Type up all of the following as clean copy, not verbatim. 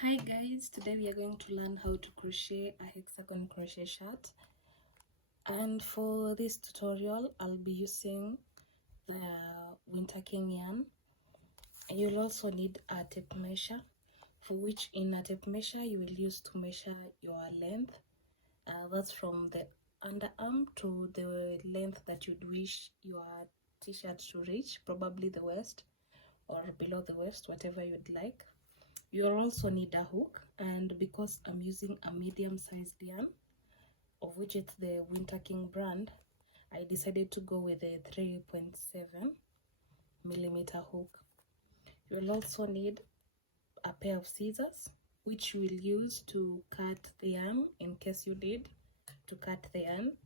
Hi guys, today we are going to learn how to crochet a hexagon crochet shirt, and for this tutorial I'll be using the Winter King yarn. You'll also need a tape measure, for which in a tape measure you will use to measure your length. That's from the underarm to the length that you'd wish your t-shirt to reach, probably the waist or below the waist, whatever you'd like. You'll also need a hook, and because I'm using a medium-sized yarn, of which it's the Winter King brand, I decided to go with a 3.7mm hook. You'll also need a pair of scissors, which you will use to cut the yarn in case you need to cut the yarn,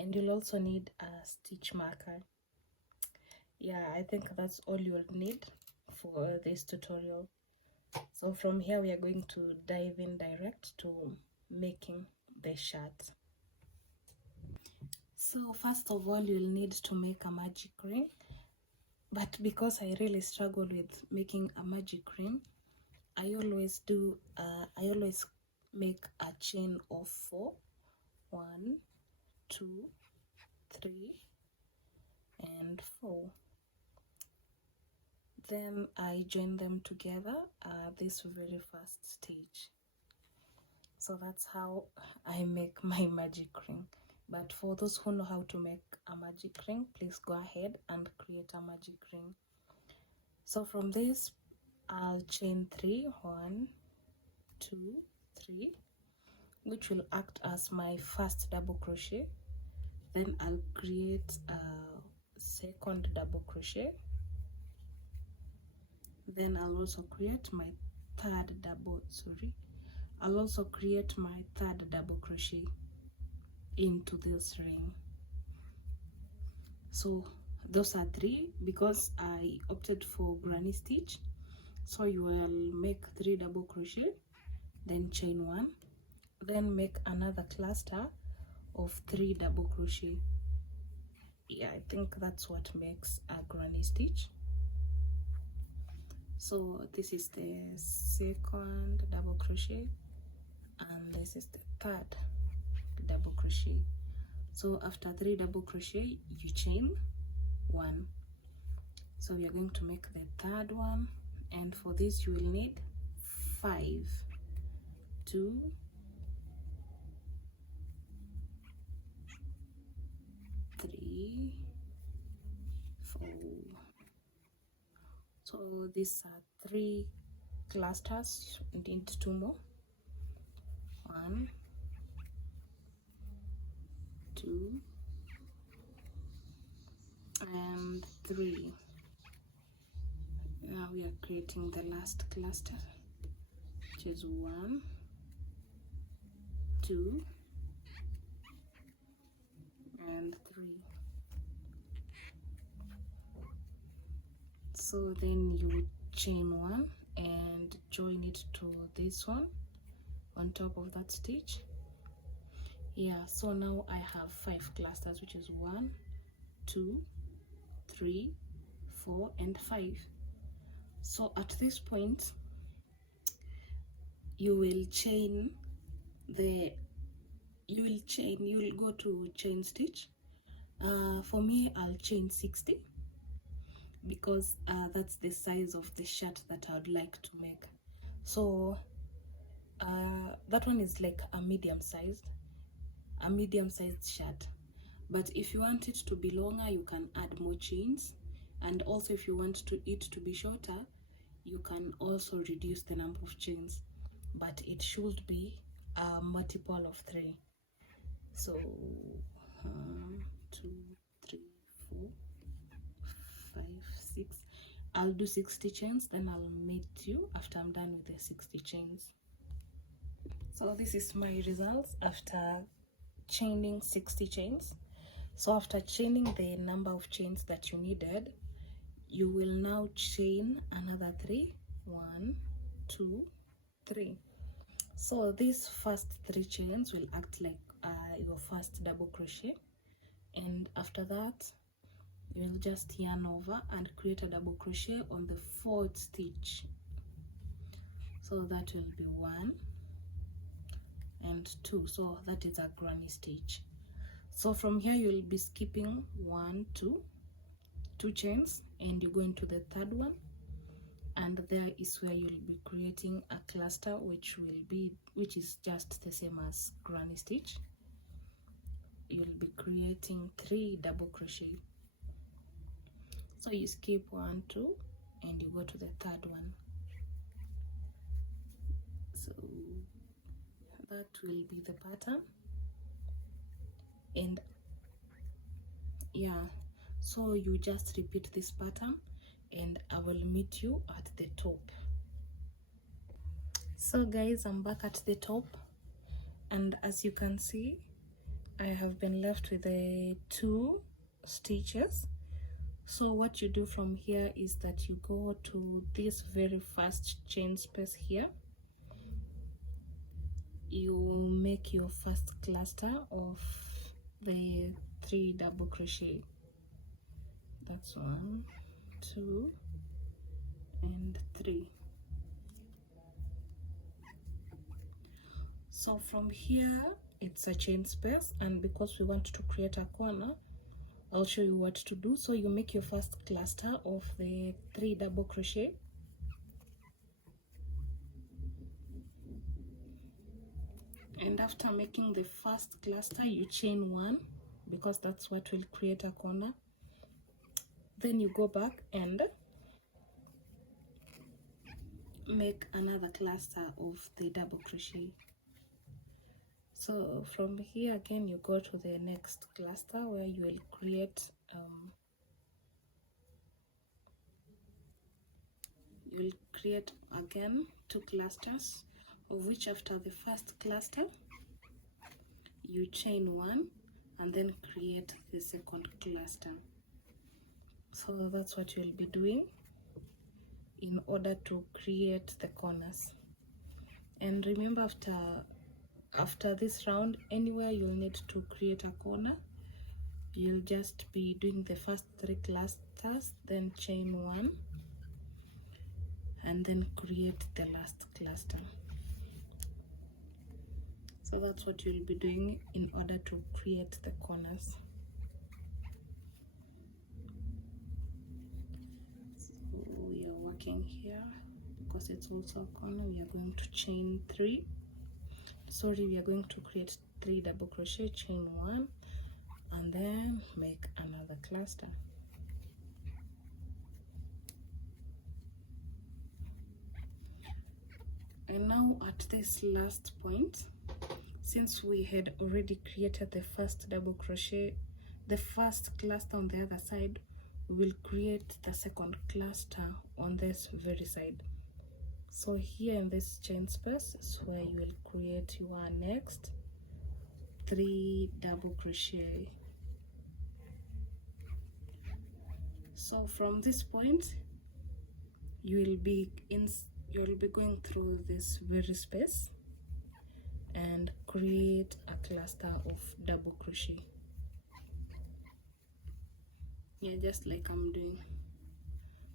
and you'll also need a stitch marker. Yeah, I think that's all you'll need for this tutorial. So from here we are going to dive in direct to making the shirt. So first of all, you'll need to make a magic ring, but because I really struggle with making a magic ring, I always make a chain of 4. 1, 2, 3 and 4. Then I join them together this very first stage. So that's how I make my magic ring. But for those who know how to make a magic ring, please go ahead and create a magic ring. So from this, I'll chain 3, 1, 2, 3, which will act as my first double crochet. Then I'll create a second double crochet. Then I'll also create my I'll also create my third double crochet into this ring. So those are 3 because I opted for granny stitch. So you will make 3 double crochet, then chain 1, then make another cluster of 3 double crochet. Yeah, I think that's what makes a granny stitch. So this is the second double crochet and this is the third double crochet. So after 3 double crochet, you chain 1. So we are going to make the third one, and for this you will need 5, 2, 3, 4. So these are 3 clusters. You need 2 more. 1, 2 and 3. Now we are creating the last cluster, which is 1, 2 and 3. So then you chain 1 and join it to this one on top of that stitch. Yeah, so now I have 5 clusters, which is 1, 2, 3, 4 and 5. So at this point you will go to chain stitch. For me, I'll chain 60 because that's the size of the shirt that I would like to make. So that one is like a medium-sized shirt, but if you want it to be longer, you can add more chains, and also if you want it to be shorter, you can also reduce the number of chains, but it should be a multiple of 3. So 2, 3, 4, 5, 6. I'll do 60 chains, then I'll meet you after I'm done with the 60 chains. So this is my results after chaining 60 chains. So after chaining the number of chains that you needed, you will now chain another 3. 1, 2, 3. So these first 3 chains will act like your first double crochet, and after that you'll just yarn over and create a double crochet on the 4th stitch. So that will be 1 and 2. So that is a granny stitch. So from here you'll be skipping 1, 2 chains, and you go into the third one, and there is where you'll be creating a cluster, which is just the same as granny stitch. You'll be creating 3 double crochet. So you skip 1, 2, and you go to the third one. So that will be the pattern. And yeah, so you just repeat this pattern, and I will meet you at the top. So guys, I'm back at the top, and as you can see, I have been left with the 2 stitches. So what you do from here is that you go to this very first chain space here, you make your first cluster of the 3 double crochet. That's 1, 2, and 3. So from here it's a chain space, and because we want to create a corner, I'll show you what to do. So you make your first cluster of the 3 double crochet, and after making the first cluster you chain 1, because that's what will create a corner. Then you go back and make another cluster of the double crochet. So from here again you go to the next cluster where you will create again 2 clusters, of which after the first cluster you chain 1 and then create the second cluster. So that's what you'll be doing in order to create the corners. And remember, after this round, anywhere you'll need to create a corner, you'll just be doing the first 3 clusters, then chain 1, and then create the last cluster. So that's what you'll be doing in order to create the corners. So we are working here, because it's also a corner, we are going to chain 3. Sorry, we are going to create 3 double crochet, chain 1, and then make another cluster. And now at this last point, since we had already created the first double crochet, the first cluster on the other side, we will create the second cluster on this very side. So here in this chain space is where you will create your next 3 double crochet. So from this point you will be going through this very space and create a cluster of double crochet. Yeah, just like I'm doing.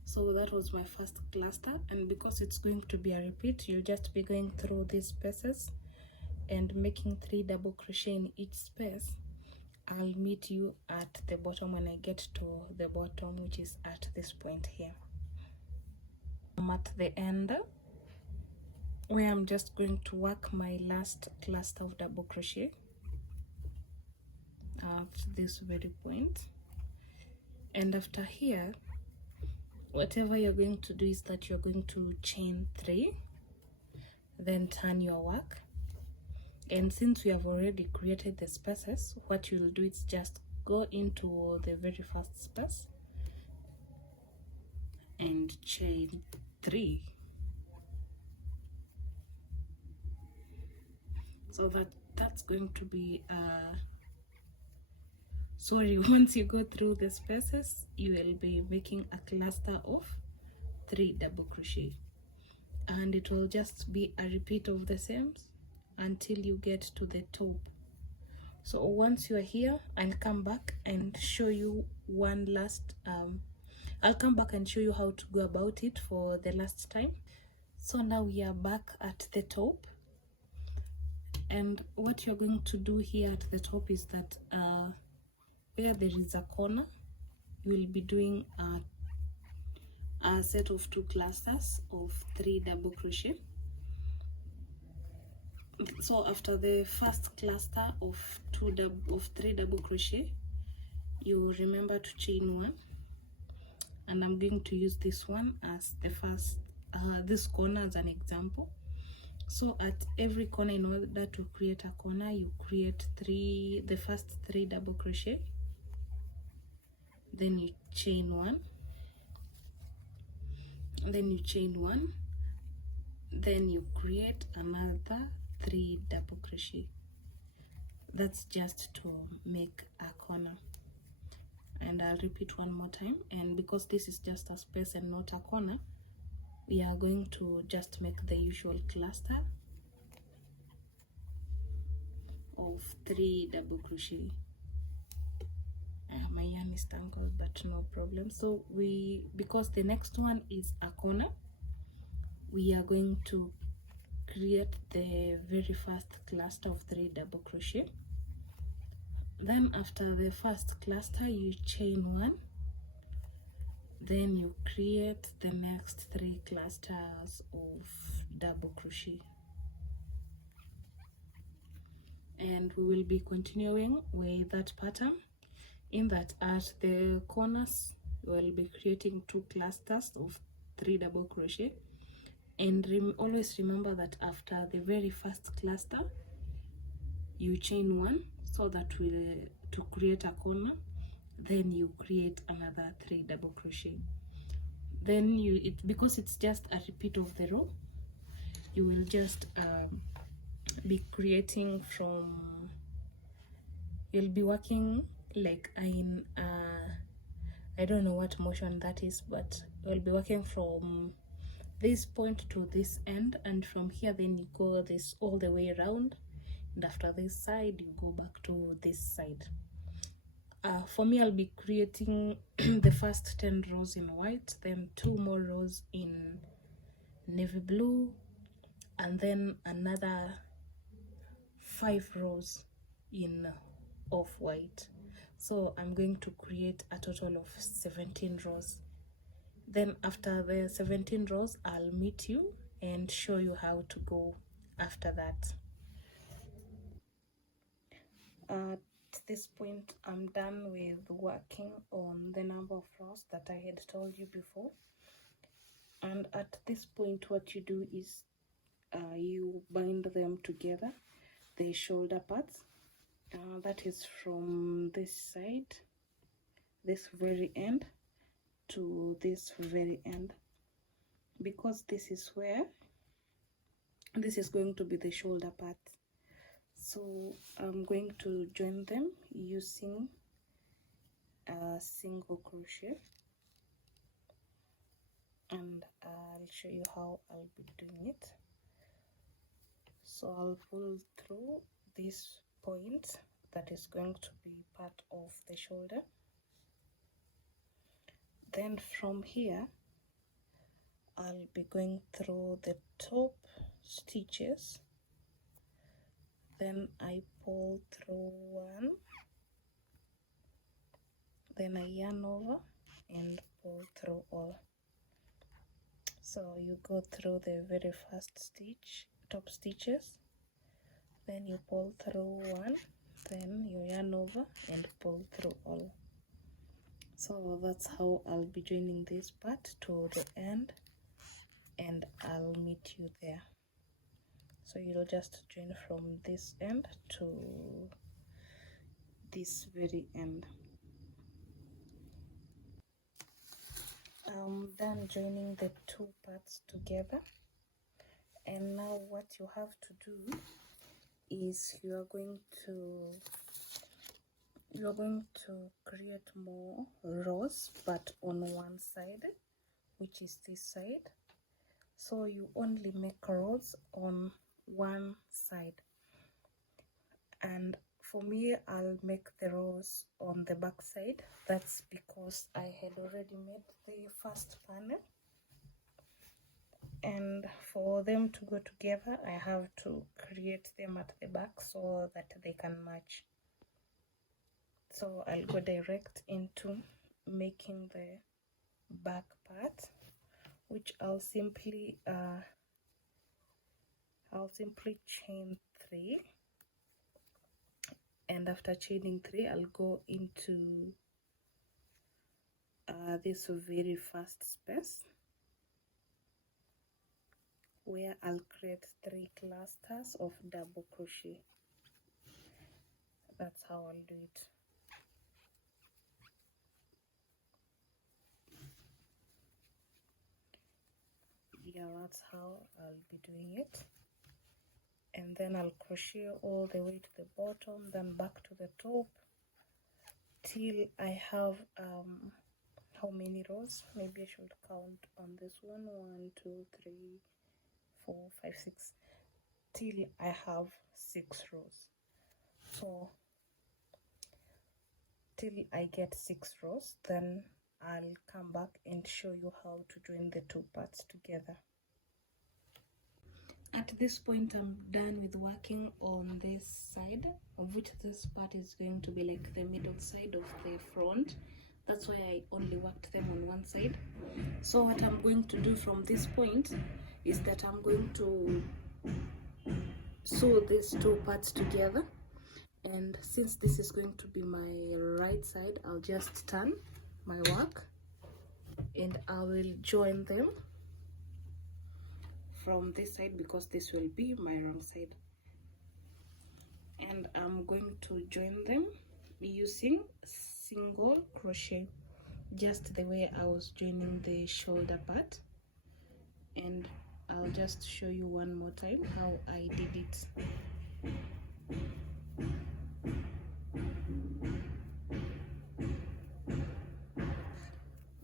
So that was my first cluster, and because it's going to be a repeat, you'll just be going through these spaces and making 3 double crochet in each space. I'll meet you at the bottom when I get to the bottom, which is at this point here. I'm at the end where I'm just going to work my last cluster of double crochet at this very point. And after here, whatever you're going to do is that you're going to chain 3, then turn your work. And since we have already created the spaces, what you'll do is just go into the very first space and chain 3. So that's going to be sorry, once you go through the spaces, you will be making a cluster of 3 double crochet, and it will just be a repeat of the same until you get to the top. So once you are here, I'll come back and show you one last I'll come back and show you how to go about it for the last time. So now we are back at the top, and what you're going to do here at the top is that where there is a corner, you will be doing a set of 2 clusters of 3 double crochet. So after the first cluster of 3 double crochet, you remember to chain 1, and I'm going to use this one as the first this corner as an example. So at every corner, in order to create a corner, you create the first 3 double crochet, then you chain 1, then you chain 1, then you create another 3 double crochet. That's just to make a corner, and I'll repeat one more time. And because this is just a space and not a corner, we are going to just make the usual cluster of 3 double crochet. My yarn is tangled, but no problem. So because the next one is a corner, we are going to create the very first cluster of 3 double crochet. Then after the first cluster, you chain 1, then you create the next 3 clusters of double crochet, and we will be continuing with that pattern, in that at the corners we will be creating 2 clusters of 3 double crochet. And always remember that after the very first cluster, you chain 1, so that to create a corner, then you create another 3 double crochet. Then because it's just a repeat of the row, you will just be creating from, you'll be working like in I don't know what motion that is, but you'll be working from this point to this end, and from here then you go this all the way around, and after this side you go back to this side. For me, I'll be creating the first 10 rows in white, then 2 more rows in navy blue, and then another 5 rows in off-white. So I'm going to create a total of 17 rows. Then after the 17 rows, I'll meet you and show you how to go after that. At this point, I'm done with working on the number of rows that I had told you before. And at this point, what you do is you bind them together, the shoulder parts. That is from this side, this very end, to this very end, because this is where this is going to be the shoulder part. So I'm going to join them using a single crochet, and I'll show you how I'll be doing it. So I'll pull through this point that is going to be part of the shoulder. Then from here, I'll be going through the top stitches, then I pull through 1, then I yarn over and pull through all. So you go through the very first stitch, top stitches, then you pull through 1, then you yarn over and pull through all. So that's how I'll be joining this part to the end, and I'll meet you there. So you'll just join from this end to this very end. I'm done joining the 2 parts together, and now what you have to do is you are going to create more rows, but on one side, which is this side. So you only make rows on one side, and for me, I'll make the rows on the back side. That's because I had already made the first panel, and for them to go together I have to create them at the back so that they can match. So I'll go direct into making the back part, which I'll simply chain 3, and after chaining 3 I'll go into this very first space where I'll create 3 clusters of double crochet. That's how I'll do it. Yeah, that's how I'll be doing it. And then I'll crochet all the way to the bottom, then back to the top till I have how many rows? Maybe I should count on this one. 1, 2, 3, 4, 5, 6, till I have 6 rows. So till I get 6 rows, then I'll come back and show you how to join the 2 parts together. At this point I'm done with working on this side, of which this part is going to be like the middle side of the front. That's why I only worked them on one side. So what I'm going to do from this point is that I'm going to sew these 2 parts together, and since this is going to be my right side, I'll just turn my work and I will join them from this side because this will be my wrong side, and I'm going to join them using single crochet, just the way I was joining the shoulder part. And I'll just show you one more time how I did it.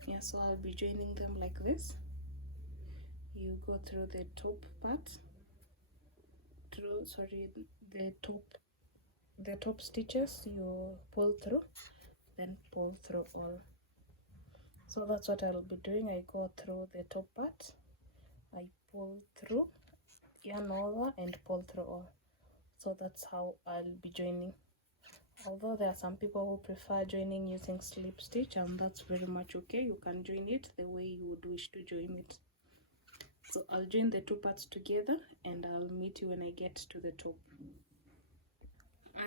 Yeah, so I'll be joining them like this. You go through the top part, the top stitches, you pull through, then pull through all. So that's what I'll be doing. I go through the top part, I pull through, yarn over and pull through all. So that's how I'll be joining. Although there are some people who prefer joining using slip stitch, and that's very much okay. You can join it the way you would wish to join it. So I'll join the 2 parts together and I'll meet you when I get to the top.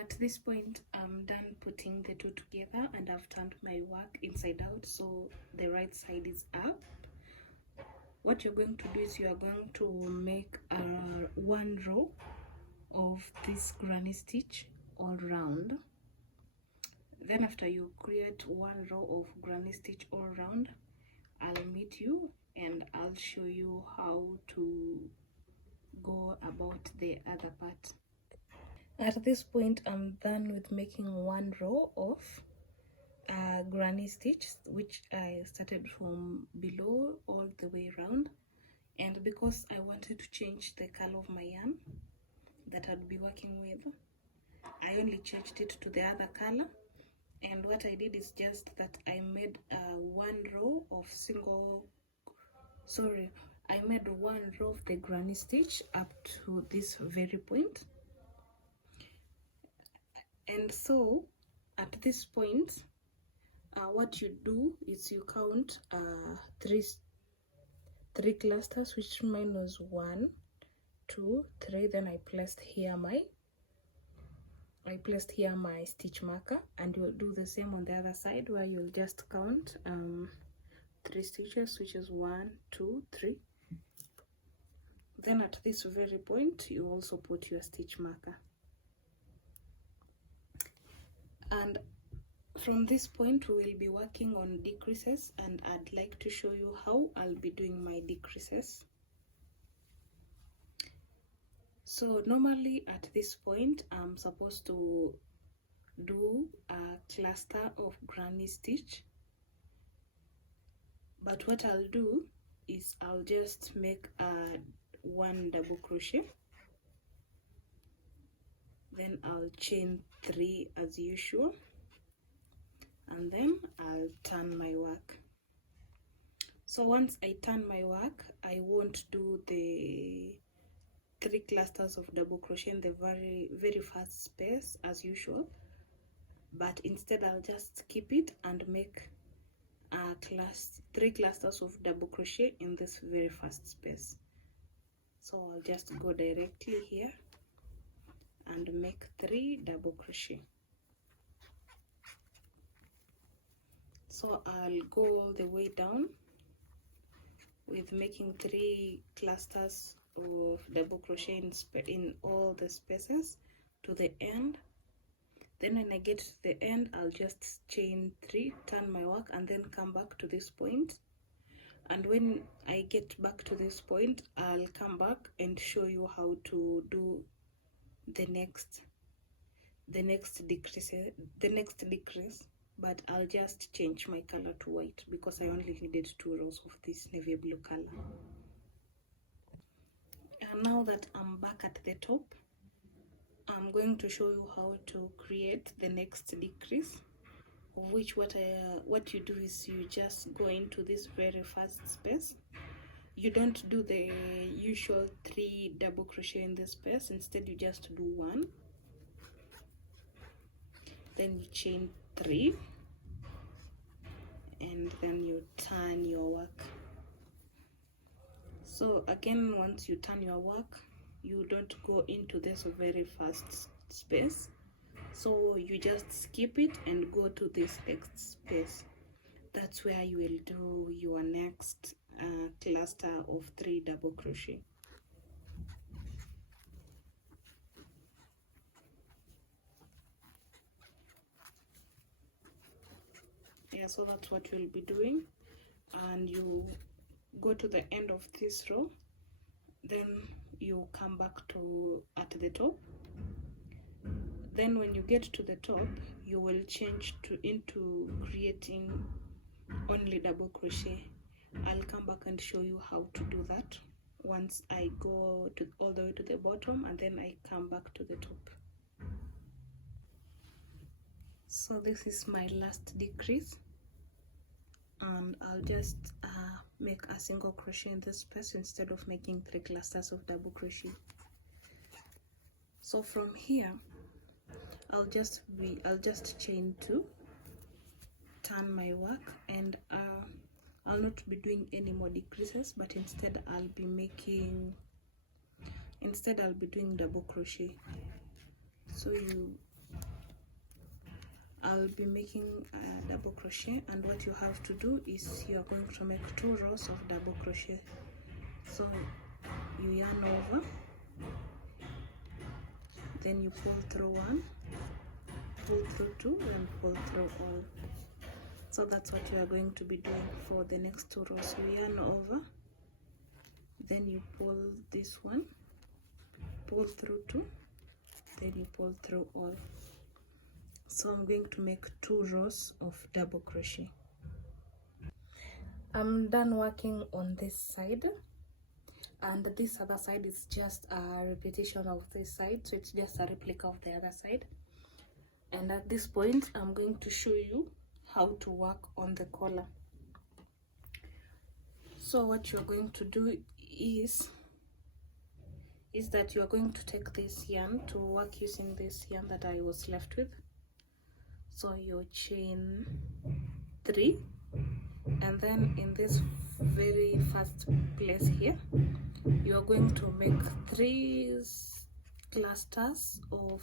At this point I'm done putting the 2 together and I've turned my work inside out, so the right side is up. What you're going to do is you are going to make 1 row of this granny stitch all round. Then after you create 1 row of granny stitch all round, I'll meet you and I'll show you how to go about the other part. At this point I'm done with making 1 row of granny stitch, which I started from below all the way around. And because I wanted to change the color of my yarn that I'd be working with, I only changed it to the other color. And what I did is just that I made 1 row of I made 1 row of the granny stitch up to this very point. And so at this point what you do is you count 3 clusters, which mine was 1, 2, 3. Then I placed here my stitch marker, and you'll do the same on the other side, where you'll just count 3 stitches, which is 1, 2, 3. Then at this very point you also put your stitch marker, and from this point we will be working on decreases, and I'd like to show you how I'll be doing my decreases. So normally at this point I'm supposed to do a cluster of granny stitch, but what I'll do is I'll just make 1 double crochet, then I'll chain 3 as usual, and then I'll turn my work. So once I turn my work, I won't do the 3 clusters of double crochet in the very first space as usual, but instead I'll just keep it and make 3 clusters of double crochet in this very first space. So I'll just go directly here and make 3 double crochet. So I'll go all the way down with making 3 clusters of double crochet in all the spaces to the end. Then when I get to the end, I'll just chain 3, turn my work, and then come back to this point. And when I get back to this point, I'll come back and show you how to do the next decrease, but I'll just change my color to white because I only needed 2 rows of this navy blue color. And now that I'm back at the top, I'm going to show you how to create the next decrease, of which what you do is you just go into this very first space. You don't do the usual 3 double crochet in this space, instead you just do 1, then you chain 3, and then you turn your work. So again, once you turn your work, you don't go into this very first space, so you just skip it and go to this next space. That's where you will do your next cluster of 3 double crochet. Yeah, so that's what you'll be doing, and you go to the end of this row, then you come back to at the top. Then when you get to the top, you will change into creating only double crochet. I'll come back and show you how to do that once I go all the way to the bottom, and then I come back to the top. So this is my last decrease, and I'll just make a single crochet in this space instead of making 3 clusters of double crochet. So from here, I'll just chain 2, turn my work, and I'll not be doing any more decreases, but instead I'll be doing double crochet. So I'll be making a double crochet, and what you have to do is you're going to make 2 rows of double crochet. So you yarn over, then you pull through 1, pull through 2, and pull through all. So that's what you are going to be doing for the next 2 rows. You yarn over, then you pull this one, pull through 2, then you pull through all. So I'm going to make 2 rows of double crochet. I'm done working on this side, and this other side is just a repetition of this side, so it's just a replica of the other side. And at this point, I'm going to show you how to work on the collar. So what you're going to do is that you're going to take this yarn to work using this yarn that I was left with. So you chain 3, and then in this very first place here, you are going to make 3 clusters of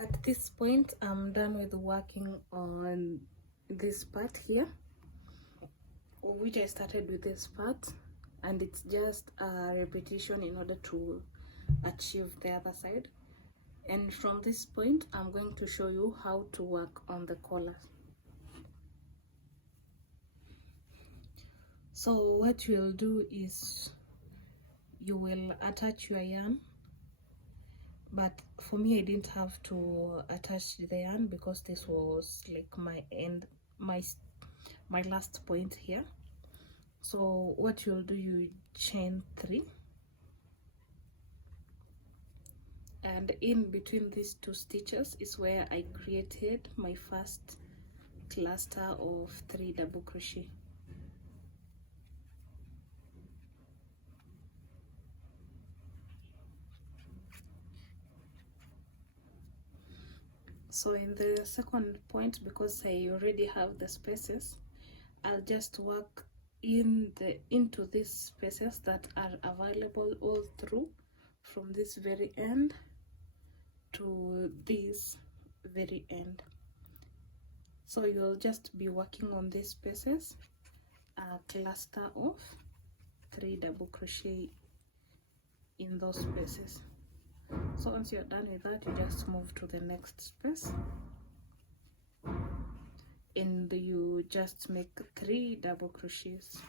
At this point, I'm done with working on this part here, which I started with this part, and it's just a repetition in order to achieve the other side. And from this point, I'm going to show you how to work on the collar. So what you'll do is you will attach your yarn, but for me I didn't have to attach the yarn because this was like my last point here. So what you'll do, you chain 3, and in between these two stitches is where I created my first cluster of 3 double crochet. So in the second point, because I already have the spaces, I'll just work into these spaces that are available all through, from this very end to this very end. So you'll just be working on these spaces, a cluster of 3 double crochet in those spaces. So once you're done with that, you just move to the next space and you just make 3 double crochets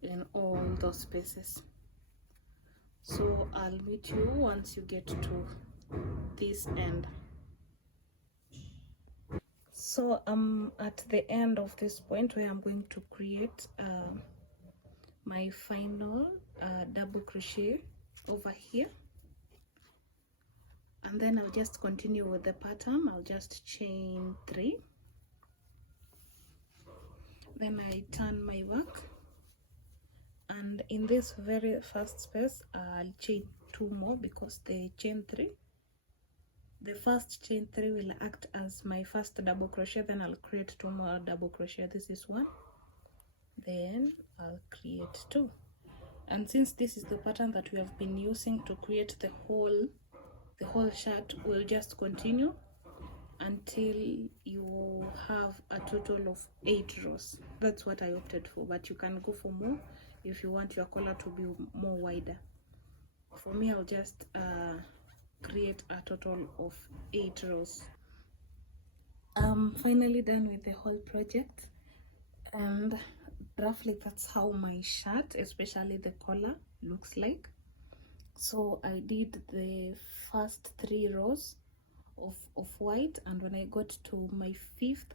in all those spaces. So I'll meet you once you get to this end. So I'm at the end of this point where I'm going to create my final double crochet over here, and then I'll just continue with the pattern. I'll just chain 3, then I turn my work, and in this very first space I'll chain 2 more, because the first chain 3 will act as my first double crochet. Then I'll create 2 more double crochet. This is 1, then I'll create 2. And since this is the pattern that we have been using to create the whole shirt, we'll just continue until you have a total of 8 rows. That's what I opted for, but you can go for more if you want your collar to be more wider. For me, I'll just create a total of 8 rows. I'm finally done with the whole project, and roughly that's how my shirt, especially the collar, looks like. So I did the first 3 rows of white, and when I got to my 4th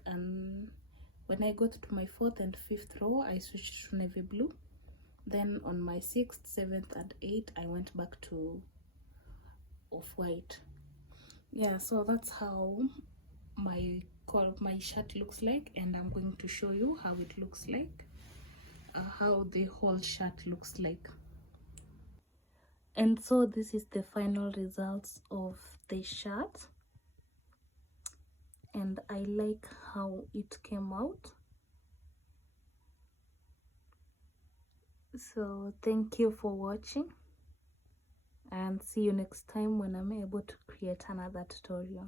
and 5th row, I switched to navy blue. Then on my 6th, 7th and 8th, I went back to off-white. Yeah, so that's how my shirt looks like, and I'm going to show you how it looks like, how the whole shirt looks like. And so this is the final results of the shirt, and I like how it came out. So thank you for watching, and see you next time when I'm able to create another tutorial.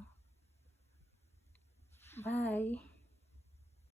Bye.